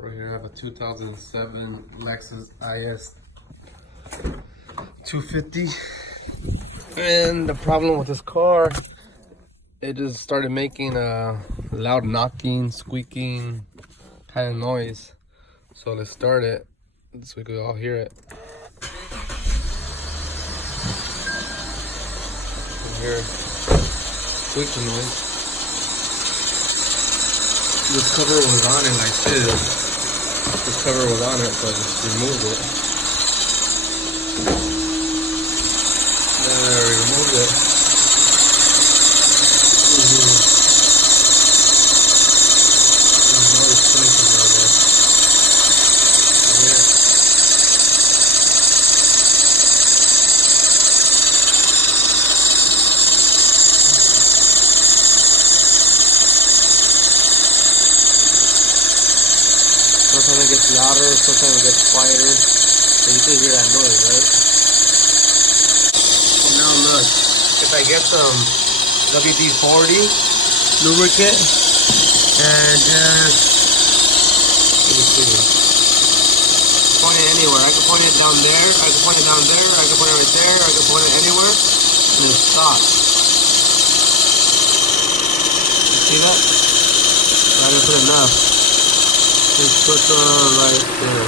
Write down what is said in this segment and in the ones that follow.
Right here I have a 2007 Lexus IS 250. And the problem with this car, it just started making a loud knocking, squeaking kind of noise. So let's start it so we can all hear it. You can hear squeaking noise. This cover was on it like this. This cover was on it, so I just removed it. There, I removed it. There's noise coming from down there. Yeah. Sometimes it gets louder, sometimes it gets quieter, but you can hear that noise, right? So now look, if I get some WD-40 lubricant and just, let me see, point it anywhere. I can point it down there, I can point it down there, I can point it right there, I can point it anywhere, and it stops. You see that? I didn't put enough. Just put some right there.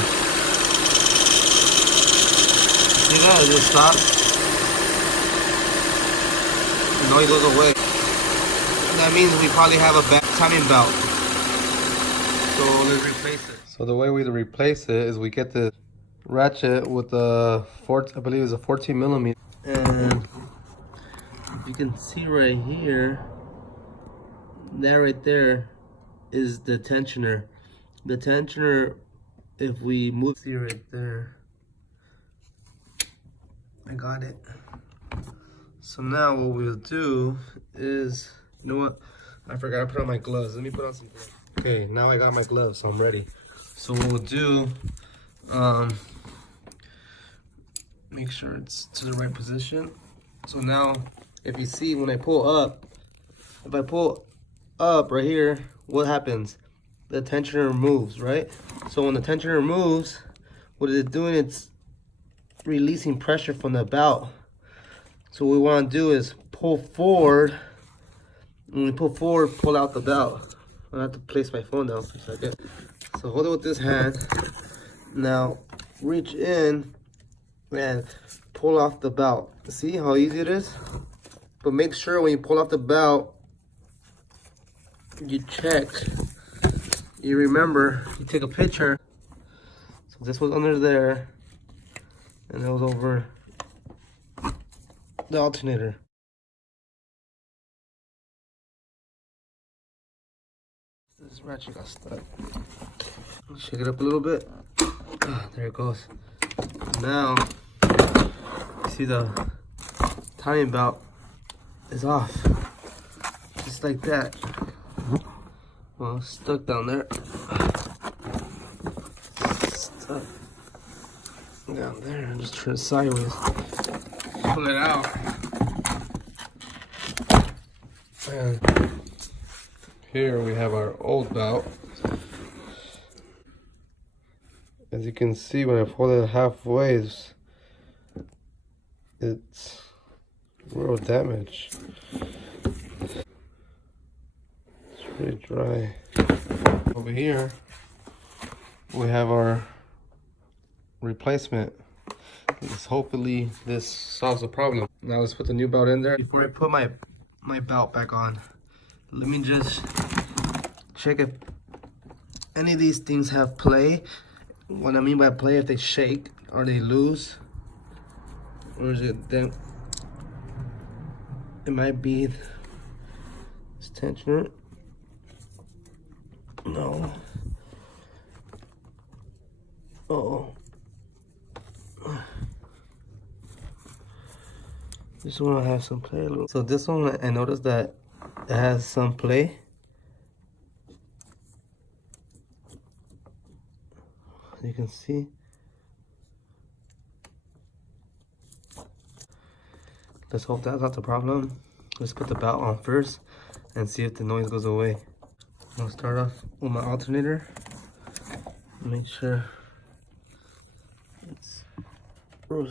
See that? It just stops. The noise goes away. That means we probably have a bad timing belt. So let's replace it. So the way we replace it is we get the ratchet with the I believe it's a 14 millimeter. And you can see right here, that right there is the tensioner. The tensioner, if we move, see right there, I got it. So now what we'll do is, you know what, I forgot to put on my gloves. Let me put on some gloves. Okay, now I got my gloves, so I'm ready. So what we'll do, make sure it's to the right position. So now, if you see, when I pull up, if I pull up right here, what happens? The tensioner moves, right? So when the tensioner moves, what is it doing? It's releasing pressure from the belt. So what we want to do is pull forward. When we pull forward, pull out the belt. I have to place my phone down for a second. So hold it with this hand. Now reach in and pull off the belt. See how easy it is? But make sure when you pull off the belt, you check. You remember, you take a picture. So this was under there, and that was over the alternator. This ratchet got stuck. Shake it up a little bit. There it goes. Now, you see the timing belt is off. Just like that. Well, it's stuck down there. Stuck down there. I'm just turn it sideways. Pull it out. And here we have our old belt. As you can see, when I pull it halfway, it's real damage. Pretty dry. Over here we have our replacement. Hopefully this solves the problem. Now let's put the new belt in there. Before I put my belt back on, let me just check if any of these things have play. What I mean by play, if they shake or they loose, or is it then it might be this tensioner. No. Uh-oh. This one has some play a little. So this one, I noticed that it has some play. You can see. Let's hope that's not the problem. Let's put the belt on first and see if the noise goes away. I'll start off with my alternator. Make sure it's real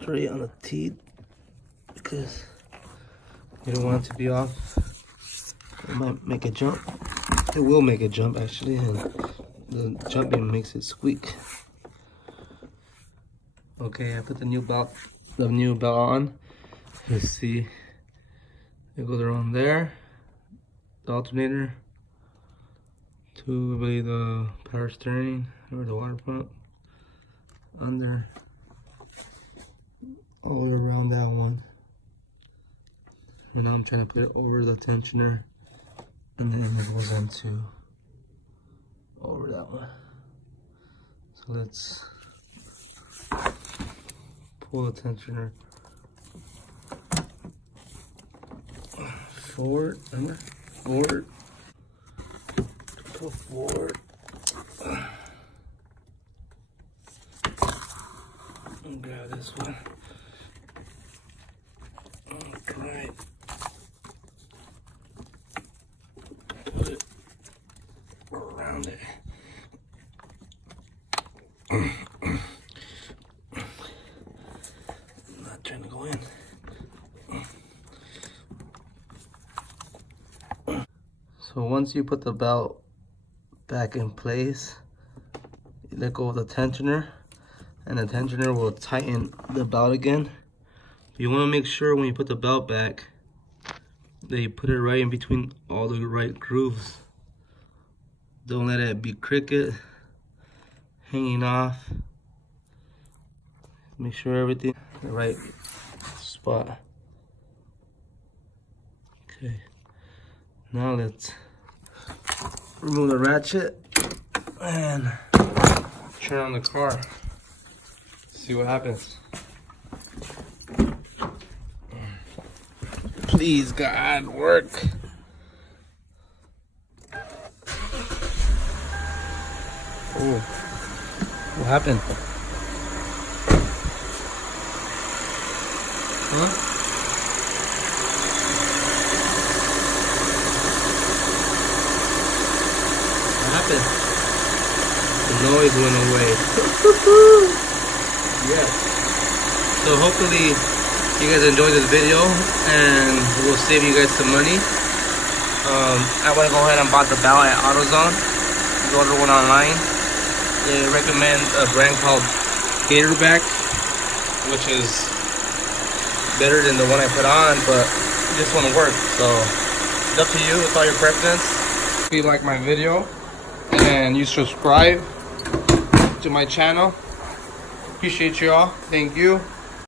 straight on the teeth because you don't want it to be off. It might make a jump. It will make a jump actually, and the jumping makes it squeak. Okay, I put the new belt on. Let's see. It goes around there. The alternator to, I believe, the power steering or the water pump. Under, all the way around that one. And now I'm trying to put it over the tensioner, and then it goes into over that one. So let's pull the tensioner forward. Remember, forward. Pull forward. And grab this one. Okay. Put it around it. I'm not trying to go in. So once you put the belt back in place, you let go of the tensioner, and the tensioner will tighten the belt again. You want to make sure when you put the belt back that you put it right in between all the right grooves. Don't let it be crooked, hanging off. Make sure everything in the right spot. Okay, now let's remove the ratchet and turn on the car. See what happens. Please, God, work. Oh, what happened? Huh? What happened? The noise went away. Yes. So hopefully you guys enjoyed this video, and we'll save you guys some money. I want to go ahead and bought the belt at AutoZone. You order one online. They recommend a brand called Gatorback, which is better than the one I put on, but this one works. So it's up to you. It's all your preference. If you like my video and you subscribe to my channel, appreciate you all. Thank you.